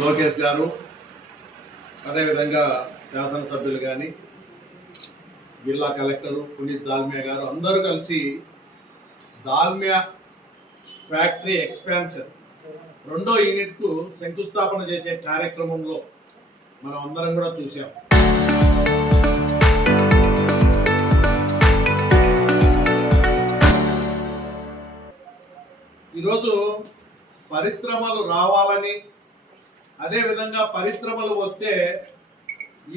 లోకేష్ గారు, అదేవిధంగా శాసనసభ్యులు కానీ, జిల్లా కలెక్టరు పునీత్ దాల్మియా గారు అందరూ కలిసి దాల్మియా ఫ్యాక్టరీ ఎక్స్పాన్షన్ 2వ యూనిట్కు శంకుస్థాపన చేసే కార్యక్రమంలో మనం అందరం కూడా చూసాం. ఈరోజు పరిశ్రమలు రావాలని, అదేవిధంగా పరిశ్రమలు వస్తే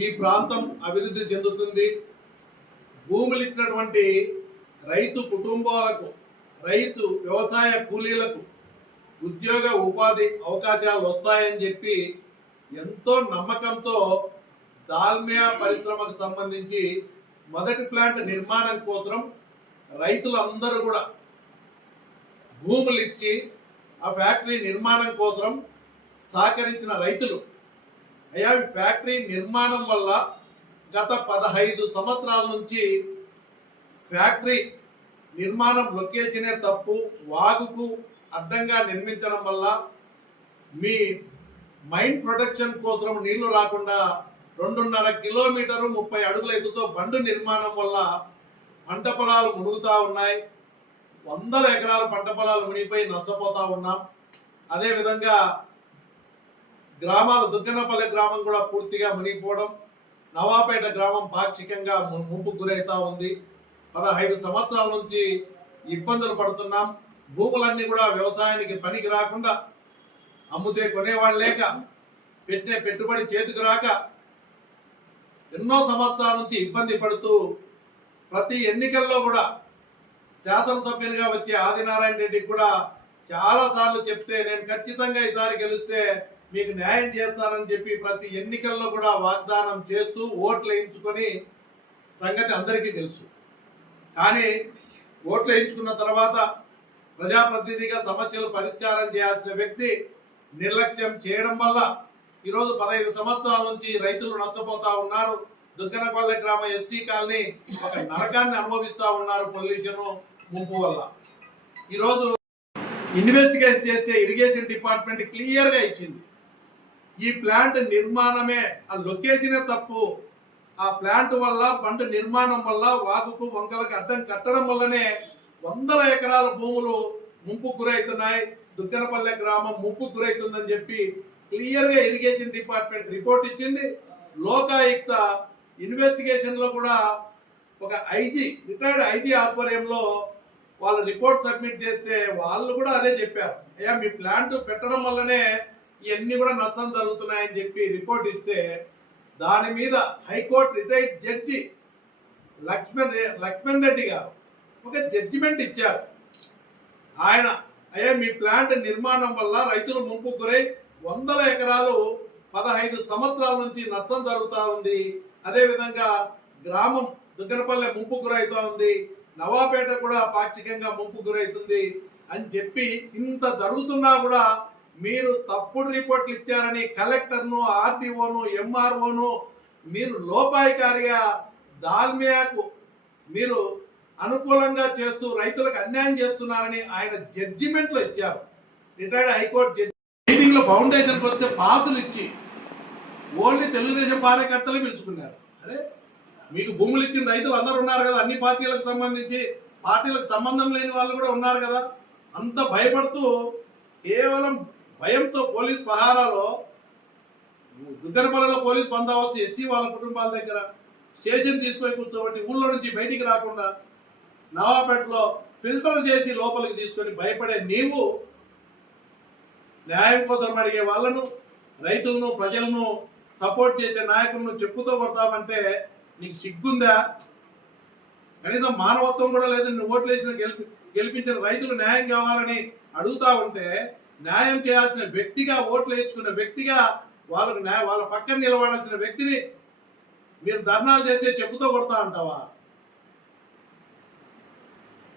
ఈ ప్రాంతం అభివృద్ధి చెందుతుంది, భూములు ఇచ్చినటువంటి రైతు కుటుంబాలకు, రైతు వ్యవసాయ కూలీలకు ఉద్యోగ ఉపాధి అవకాశాలు వస్తాయని చెప్పి ఎంతో నమ్మకంతో దాల్మియా పరిశ్రమకు సంబంధించి మొదటి ప్లాంట్ నిర్మాణం కోసం రైతులందరూ కూడా భూములు ఇచ్చి ఆ ఫ్యాక్టరీ నిర్మాణం కోసం సహకరించిన రైతులు, అయ్యా ఫ్యాక్టరీ నిర్మాణం వల్ల గత 15 సంవత్సరాల నుంచి ఫ్యాక్టరీ నిర్మాణం లొకేషనే తప్పు, వాగుకు అడ్డంగా నిర్మించడం వల్ల మీ మైన్ ప్రొటెక్షన్ కోసం నీళ్లు రాకుండా 2.5 కిలోమీటరు 30 అడుగుల ఎత్తుతో బండు నిర్మాణం వల్ల పంట పొలాలు మునుగుతూ ఉన్నాయి. 100 ఎకరాల పంట పొలాలు మునిగిపోయి నష్టపోతూ ఉన్నాం. అదేవిధంగా గ్రామాలు, దుగ్గనపల్లి గ్రామం కూడా పూర్తిగా మునిగిపోవడం, నవాపేట గ్రామం పాక్షికంగా ముంపుకు గురవుతూ ఉంది. 15 సంవత్సరాల నుంచి ఇబ్బందులు పడుతున్నాం. భూములన్నీ కూడా వ్యవసాయానికి పనికి రాకుండా, అమ్ముతే కొనేవాళ్ళు లేక, పెట్టిన పెట్టుబడి చేతికి రాక ఎన్నో సంవత్సరాల నుంచి ఇబ్బంది పడుతూ ప్రతి ఎన్నికల్లో కూడా శాసనసభ్యునిగా వచ్చే ఆదినారాయణ రెడ్డికి కూడా చాలాసార్లు చెప్తే, నేను ఖచ్చితంగా ఈసారి గెలిస్తే మీకు న్యాయం చేస్తానని చెప్పి ప్రతి ఎన్నికల్లో కూడా వాగ్దానం చేస్తూ ఓట్లు వేయించుకొని సంగతి అందరికీ తెలుసు. కానీ ఓట్లు వేయించుకున్న తర్వాత ప్రజాప్రతినిధిగా సమస్యలు పరిష్కారం చేయాల్సిన వ్యక్తి నిర్లక్ష్యం చేయడం వల్ల ఈరోజు 15 సంవత్సరాల నుంచి రైతులు నష్టపోతూ ఉన్నారు. దుగ్గనపల్లి గ్రామ ఎస్సీ కాలనీ ఒక నరకాన్ని అనుభవిస్తూ ఉన్నారు పొల్యూషన్ ముంపు వల్ల. ఈరోజు ఇన్వెస్టిగేట్ చేస్తే ఇరిగేషన్ డిపార్ట్మెంట్ క్లియర్గా ఇచ్చింది, ఈ ప్లాంట్ నిర్మాణమే, ఆ లొకేషనే తప్పు. ఆ ప్లాంట్ వల్ల, బండ్ నిర్మాణం వల్ల, వాగుకు వంకలకు అడ్డం కట్టడం వల్లనే 100 ఎకరాల భూములు ముంపుకు గురవుతున్నాయి. దుగ్గనపల్లె గ్రామం ముంపుకు గురవుతుందని చెప్పి క్లియర్గా ఇరిగేషన్ డిపార్ట్మెంట్ రిపోర్ట్ ఇచ్చింది. లోకాయుక్త ఇన్వెస్టిగేషన్లో కూడా ఒక ఐజీ, రిటైర్డ్ ఐజీ ఆధ్వర్యంలో వాళ్ళు రిపోర్ట్ సబ్మిట్ చేస్తే వాళ్ళు కూడా అదే చెప్పారు, అయ్యా మీ ప్లాంట్ పెట్టడం వల్లనే ఇవన్నీ కూడా నష్టం జరుగుతున్నాయని చెప్పి రిపోర్ట్ ఇస్తే, దాని మీద high court retired judge Lakshman Reddy గారు ఒక జడ్జిమెంట్ ఇచ్చారు. ఆయన, అయ్యా మీ ప్లాంట్ నిర్మాణం వల్ల రైతులు ముంపుకు గురై 100 ఎకరాలు 15 సంవత్సరాల నుంచి నష్టం జరుగుతూ ఉంది. అదేవిధంగా గ్రామం దుగ్గనపల్లె ముంపుకు గురవుతూ ఉంది, నవాపేట కూడా పాక్షికంగా ముంపుకు గురవుతుంది అని చెప్పి ఇంత జరుగుతున్నా కూడా మీరు తప్పుడు రిపోర్ట్లు ఇచ్చారని కలెక్టర్ను, ఆర్డీఓను, ఎంఆర్ఓను మీరు లోపాయికారిగా దాల్మియాకు మీరు అనుకూలంగా చేస్తూ రైతులకు అన్యాయం చేస్తున్నారని ఆయన జడ్జిమెంట్లో ఇచ్చారు. రిటైర్డ్ హైకోర్టు జడ్జి మీటింగ్లో ఫౌండేషన్కి వస్తే పాసులు ఇచ్చి ఓన్లీ తెలుగుదేశం కార్యకర్తలు పిలుచుకున్నారు. అరే మీకు భూములు ఇచ్చిన రైతులు అందరూ ఉన్నారు కదా, అన్ని పార్టీలకు సంబంధించి, పార్టీలకు సంబంధం లేని వాళ్ళు కూడా ఉన్నారు కదా. అంత భయపడుతూ కేవలం భయంతో పోలీస్ పహారాలో, దుగ్గనపల్లిలో పోలీస్ బందోబస్తు ఎస్సీ వాళ్ళ కుటుంబాల దగ్గర స్టేషన్ తీసుకొని కూర్చోబట్టి ఊళ్ళో నుంచి బయటికి రాకుండా నవాపేటలో ఫిల్టర్ చేసి లోపలికి తీసుకొని భయపడే నీవు న్యాయం కోసం అడిగే వాళ్ళను, రైతులను, ప్రజలను సపోర్ట్ చేసే నాయకులను చెప్పుతో కొడతామంటే నీకు సిగ్గుందా? కనీసం మానవత్వం కూడా లేదు. నువ్వు ఓట్లు వేసిన గెలిపించిన రైతులు న్యాయం కావాలని అడుగుతా ఉంటే, న్యాయం చేయాల్సిన వ్యక్తిగా, ఓట్లు వేయించుకున్న వ్యక్తిగా, వాళ్ళకు వాళ్ళ పక్కన నిలబడాల్సిన వ్యక్తిని మీరు ధర్నాలు చేస్తే చెప్పుతో కొడతా అంటావా?